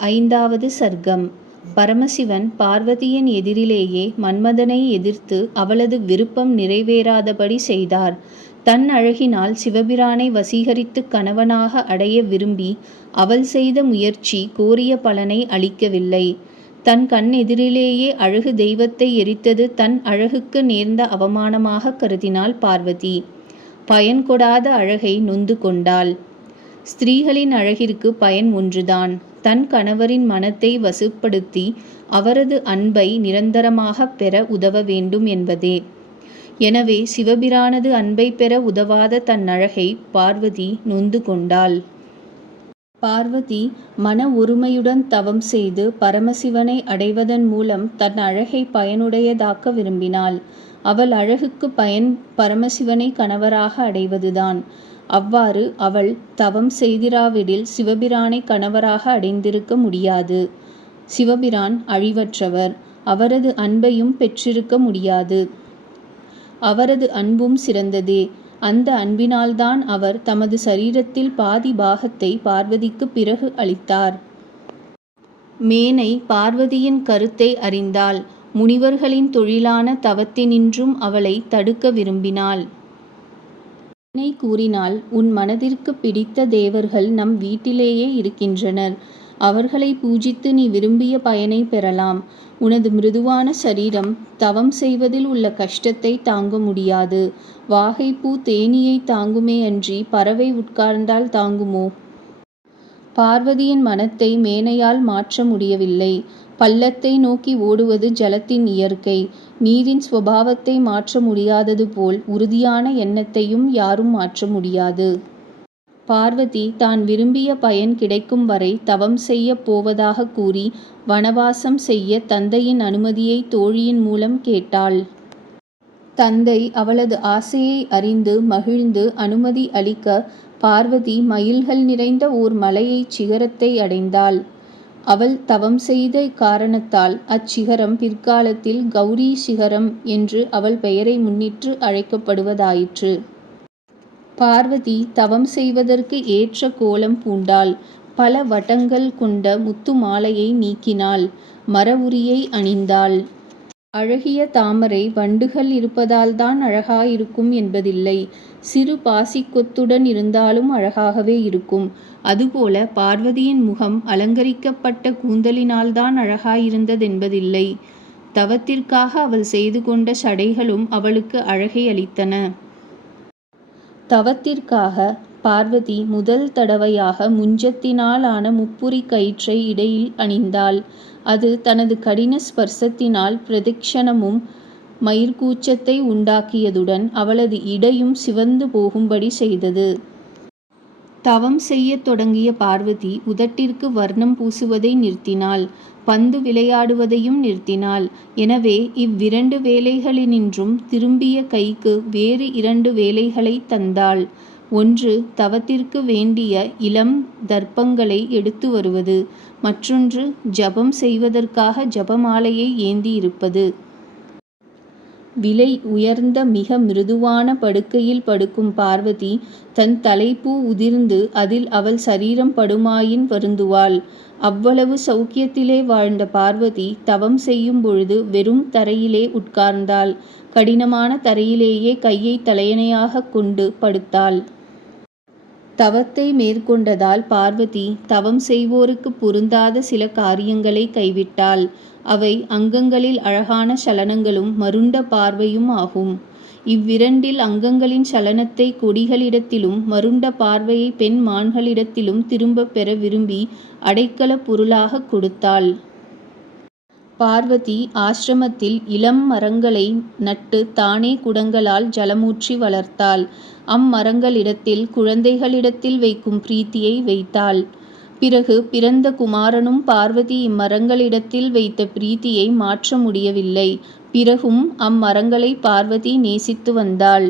ஐந்தாவது சர்க்கம். பரமசிவன் பார்வதியின் எதிரிலேயே மன்மதனை எதிர்த்து அவளது விருப்பம் நிறைவேறாதபடி செய்தார். தன் அழகினால் சிவபிரானை வசீகரித்துக் கணவனாக அடைய விரும்பி அவள் செய்த முயற்சி கோரிய பலனை அளிக்கவில்லை. தன் கண் எதிரிலேயே அழகு தெய்வத்தை எரித்தது தன் அழகுக்கு நேர்ந்த அவமானமாக கருதினாள் பார்வதி. பயன் கொடாத அழகை நொந்து கொண்டாள். ஸ்திரீகளின் அழகிற்கு பயன் ஒன்றுதான், தன் கணவரின் மனத்தை வசப்படுத்தி அவரது அன்பை நிரந்தரமாக பெற உதவ வேண்டும் என்பதே. எனவே சிவபிரானது அன்பை பெற உதவாத தன் அழகை பார்வதி நொந்து கொண்டாள். பார்வதி மன ஒருமையுடன் தவம் செய்து பரமசிவனை அடைவதன் மூலம் தன் அழகை பயனுடையதாக்க விரும்பினாள். அவள் அழகுக்கு பயன் பரமசிவனை கணவராக அடைவதுதான். அவ்வாறு அவள் தவம் செய்திராவிடில் சிவபிரானை கணவராக அடைந்திருக்க முடியாது. சிவபிரான் அழிவற்றவர், அவரது அன்பையும் பெற்றிருக்க முடியாது. அவரது அன்பும் சிறந்ததே. அந்த அன்பினால்தான் அவர் தமது சரீரத்தில் பாதி பாகத்தை பார்வதிக்கு பிறகு அளித்தார். மேனை பார்வதியின் கருத்தை அறிந்தாள். முனிவர்களின் தொழிலான தவத்தினின்றும் அவளை தடுக்க விரும்பினாள். மேனை கூறினாள், உன் மனதிற்கு பிடித்த தேவர்கள் நம் வீட்டிலேயே இருக்கின்றனர். அவர்களை பூஜித்து நீ விரும்பிய பயனை பெறலாம். உனது மிருதுவான சரீரம் தவம் செய்வதில் உள்ள கஷ்டத்தை தாங்க முடியாது. வாகைப்பூ தேனீயை தாங்குமே அன்றி பறவை உட்கார்ந்தால் தாங்குமோ? பார்வதியின் மனத்தை மேனையால் மாற்ற முடியவில்லை. பள்ளத்தை நோக்கி ஓடுவது ஜலத்தின் இயற்கை. நீரின் சுபாவத்தை மாற்ற முடியாதது போல் உறுதியான எண்ணத்தையும் யாரும் மாற்ற முடியாது. பார்வதி தான் விரும்பிய பயன் கிடைக்கும் வரை தவம் செய்ய போவதாக கூறி வனவாசம் செய்ய தந்தையின் அனுமதியை தோழியின் மூலம் கேட்டாள். தந்தை அவளது ஆசையை அறிந்து மகிழ்ந்து அனுமதி அளிக்க பார்வதி மயில்கள் நிறைந்த ஓர் மலையைச் சிகரத்தை அடைந்தாள். அவள் தவம் செய்த காரணத்தால் அச்சிகரம் பிற்காலத்தில் கௌரி சிகரம் என்று அவள் பெயரை முன்னிட்டு அழைக்கப்படுவதாயிற்று. பார்வதி தவம் செய்வதற்கு ஏற்ற கோலம் பூண்டாள். பல வட்டங்கள் கொண்ட முத்து மாலையை நீக்கினாள். மர உரியை அணிந்தாள். அழகிய தாமரை வண்டுகள் இருப்பதால்தான் அழகாயிருக்கும் என்பதில்லை. சிறு பாசிக்கொத்துடன் இருந்தாலும் அழகாகவே இருக்கும். அதுபோல பார்வதியின் முகம் அலங்கரிக்கப்பட்ட கூந்தலினால்தான் அழகாயிருந்ததென்பதில்லை. தவத்திற்காக அவள் செய்து கொண்ட சடைகளும் அவளுக்கு அழகை அளித்தன. தவத்திற்காக பார்வதி முதல் தடவையாக முஞ்சத்தினாலான முப்புரி கயிற்றை இடையில் அணிந்தாள். அது தனது கடின ஸ்பர்சத்தினால் பிரதிக்ஷணமும் மயிர்கூச்சத்தை உண்டாக்கியதுடன் அவளது இடையும் சிவந்து போகும்படி செய்தது. தவம் செய்யத் தொடங்கிய பார்வதி உதட்டிற்கு வர்ணம் பூசுவதை நிறுத்தினாள். பந்து விளையாடுவதையும் நிறுத்தினாள். எனவே இவ்விரண்டு வேலைகளினின்றும் திரும்பிய கைக்கு வேறு இரண்டு வேலைகளை தந்தாள். ஒன்று தவத்திற்கு வேண்டிய இளம் தர்ப்பங்களை எடுத்து வருவது. மற்றொன்று ஜபம் செய்வதற்காக ஜபமாலையை ஏந்தி இருப்பது. விலை உயர்ந்த மிக மிருதுவான படுக்கையில் படுக்கும் பார்வதி தன் தலைப்பூ உதிர்ந்து அதில் அவள் சரீரம் படுமாயின் வருந்துவாள். அவ்வளவு சௌக்கியத்திலே வாழ்ந்த பார்வதி தவம் செய்யும் பொழுது வெறும் தரையிலே உட்கார்ந்தாள். கடினமான தரையிலேயே கையை தலையணையாக கொண்டு படுத்தாள். தவத்தை மேற்கொண்டதால் பார்வதி தவம் செய்வோருக்கு பொருந்தாத சில காரியங்களை கைவிட்டாள். அவை அங்கங்களில் அழகான சலனங்களும் மருண்ட பார்வையும் ஆகும். இவ்விரண்டில் அங்கங்களின் சலனத்தை கொடிகளிடத்திலும் மருண்ட பார்வையை பெண் மான்களிடத்திலும் திரும்ப பெற விரும்பி அடைக்கல பொருளாக கொடுத்தாள். பார்வதி ஆசிரமத்தில் இளம் மரங்களை நட்டு தானே குடங்களால் ஜலமூற்றி வளர்த்தாள். அம்மரங்களிடத்தில் குழந்தைகளிடத்தில் வைக்கும் பிரீத்தியை வைத்தாள். பிறகு பிறந்த குமாரனும் பார்வதி இம்மரங்களிடத்தில் வைத்த பிரீத்தியை மாற்ற முடியவில்லை. பிறகும் அம்மரங்களை பார்வதி நேசித்து வந்தாள்.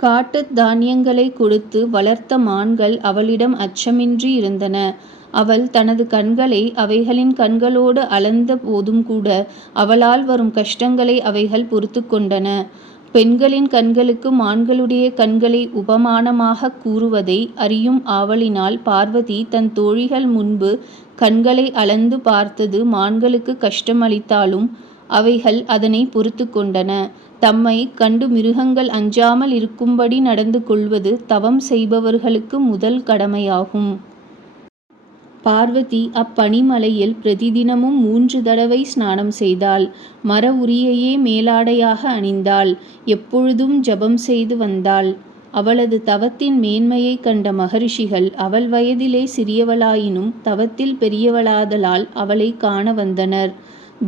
காட்டுத் தானியங்களை கொடுத்து வளர்த்த மான்கள் அவளிடம் அச்சமின்றி இருந்தன. அவள் தனது கண்களை அவைகளின் கண்களோடு அளந்த போதும் கூட அவளால் வரும் கஷ்டங்களை அவைகள் பொறுத்து கொண்டன. பெண்களின் கண்களுக்கு மான்களுடைய கண்களை உபமானமாகக் கூறுவதை அறியும் ஆவலினால் பார்வதி தன் தோழிகள் முன்பு கண்களை அளந்து பார்த்தது மான்களுக்கு கஷ்டமளித்தாலும் அவைகள் அதனை பொறுத்து கொண்டன. தம்மை கண்டு மிருகங்கள் அஞ்சாமல் இருக்கும்படி நடந்து கொள்வது தவம் செய்பவர்களுக்கு முதல் கடமையாகும். பார்வதி அப்பனிமலையில் பிரதிதினமும் 3 தடவை ஸ்நானம் செய்தாள். மர உரியையே மேலாடையாக அணிந்தாள். எப்பொழுதும் ஜபம் செய்து வந்தாள். அவளது தவத்தின் மேன்மையைக் கண்ட மகரிஷிகள் அவள் வயதிலே சிறியவளாயினும் தவத்தில் பெரியவளாதலால் அவளை காண வந்தனர்.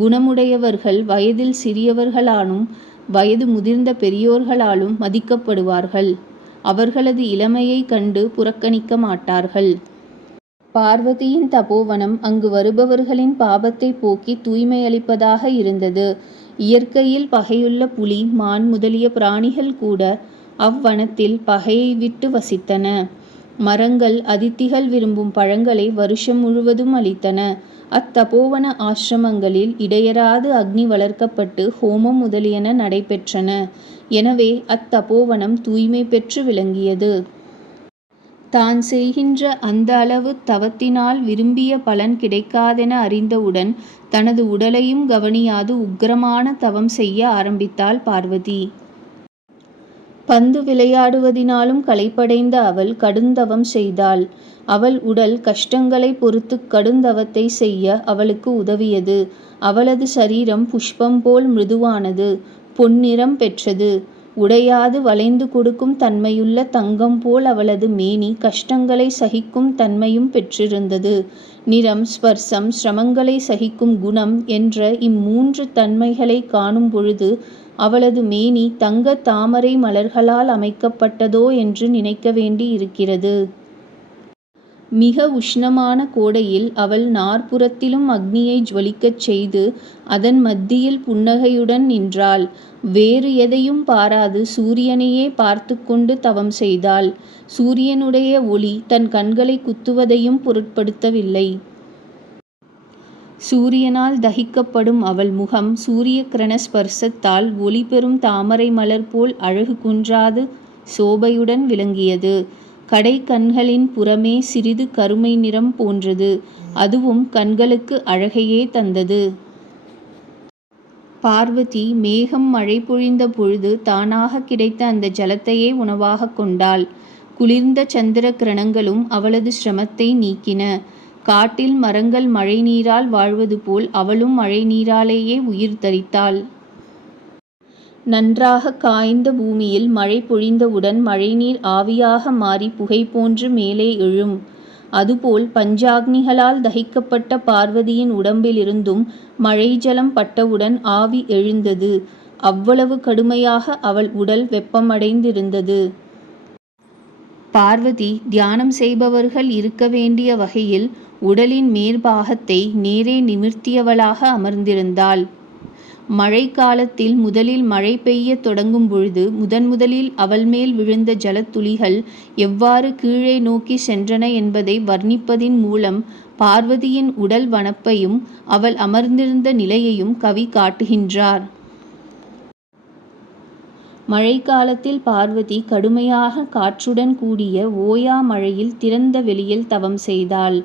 குணமுடையவர்கள் வயதில் சிறியவர்களாலும் வயது முதிர்ந்த பெரியோர்களாலும் மதிக்கப்படுவார்கள். அவர்களது இளமையைக் கண்டு புறக்கணிக்க மாட்டார்கள். பார்வதியின் தபோவனம் அங்கு வருபவர்களின் பாபத்தை போக்கி தூய்மையளிப்பதாக இருந்தது. இயற்கையில் பகையுள்ள புலி, மான் முதலிய பிராணிகள் கூட அவ்வனத்தில் பகையை விட்டு வசித்தன. மரங்கள் அதித்திகள் விரும்பும் பழங்களை வருஷம் முழுவதும் அளித்தன. அத்தபோவன ஆசிரமங்களில் இடையராது அக்னி வளர்க்கப்பட்டு ஹோமம் முதலியன நடைபெற்றன. எனவே அத்தபோவனம் தூய்மை பெற்று விளங்கியது. தான் செய்கின்ற அந்த அளவு தவத்தினால் விரும்பிய பலன் கிடைக்காதென அறிந்தவுடன் தனது உடலையும் கவனியாது உக்கிரமான தவம் செய்ய ஆரம்பித்தாள் பார்வதி. பந்து விளையாடுவதினாலும் களைப்படைந்த அவள் கடுந்தவம் செய்தாள். அவள் உடல் கஷ்டங்களை பொறுத்து கடுந்தவத்தை செய்ய அவளுக்கு உதவியது. அவளது சரீரம் புஷ்பம் போல் மிருதுவானது, பொன்னிறம் பெற்றது. உடையாது வளைந்து கொடுக்கும் தன்மையுள்ள தங்கம் போல் அவளது மேனி கஷ்டங்களை சகிக்கும் தன்மையும் பெற்றிருந்தது. நிறம், ஸ்பர்சம், சிரமங்களை சகிக்கும் குணம் என்ற 3 தன்மைகளை காணும் பொழுது அவளது மேனி தங்க தாமரை மலர்களால் அமைக்கப்பட்டதோ என்று நினைக்க வேண்டி இருக்கிறது. மிக உஷ்ணமான கோடையில் அவள் நாற்புறத்திலும் அக்னியை ஜ்வலிக்கச் செய்து அதன் மத்தியில் புன்னகையுடன் நின்றாள். வேறு எதையும் பாராது சூரியனையே பார்த்து கொண்டு தவம் செய்தாள். சூரியனுடைய ஒளி தன் கண்களை குத்துவதையும் பொருட்படுத்தவில்லை. சூரியனால் தகிக்கப்படும் அவள் முகம் சூரிய கிரண ஸ்பர்சத்தால் ஒளி பெறும் தாமரை மலர் போல் அழகு குன்றாது சோபையுடன் விளங்கியது. கடை கண்களின் புறமே சிறிது கருமை நிறம் போன்றது. அதுவும் கண்களுக்கு அழகையே தந்தது. பார்வதி மேகம் மழை பொழிந்த பொழுது தானாக கிடைத்த அந்த ஜலத்தையே உணவாக கொண்டாள். குளிர்ந்த சந்திர கிரணங்களும் அவளது சிரமத்தை நீக்கின. காட்டில் மரங்கள் மழை நீரால் வாழ்வது போல் அவளும் மழை நீராலேயே உயிர் தரித்தாள். நன்றாக காய்ந்த பூமியில் மழை பொழிந்தவுடன் மழைநீர் ஆவியாக மாறி புகை போன்று மேலே எழும். அதுபோல் பஞ்சாக்னிகளால் தகிக்கப்பட்ட பார்வதியின் உடம்பிலிருந்தும் மழை ஜலம் பட்டவுடன் ஆவி எழுந்தது. அவ்வளவு கடுமையாக அவள் உடல் வெப்பமடைந்திருந்தது. பார்வதி தியானம் செய்பவர்கள் இருக்க வேண்டிய வகையில் உடலின் மேற்பாகத்தை நேரே நிமிர்த்தியவளாக அமர்ந்திருந்தாள். மழை காலத்தில் முதலில் மழை பெய்யத் தொடங்கும் பொழுது முதலில் அவள் மேல் விழுந்த ஜலத்துளிகள் எவ்வாறு கீழே நோக்கி சென்றன என்பதை வர்ணிப்பதின் மூலம் பார்வதியின் உடல் வனப்பையும் அவள் அமர்ந்திருந்த நிலையையும் கவி காட்டுகின்றார். மழைக்காலத்தில் பார்வதி கடுமையாக காற்றுடன் கூடிய ஓயா மழையில் திறந்த வெளியில் தவம் செய்தாள்.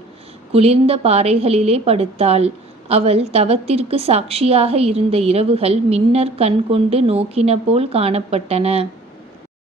குளிர்ந்த பாறைகளிலே படுத்தாள். அவள் தவத்திற்கு சாட்சியாக இருந்த இரவுகள் மின்னர் கண் கொண்டு நோக்கின போல் காணப்பட்டன.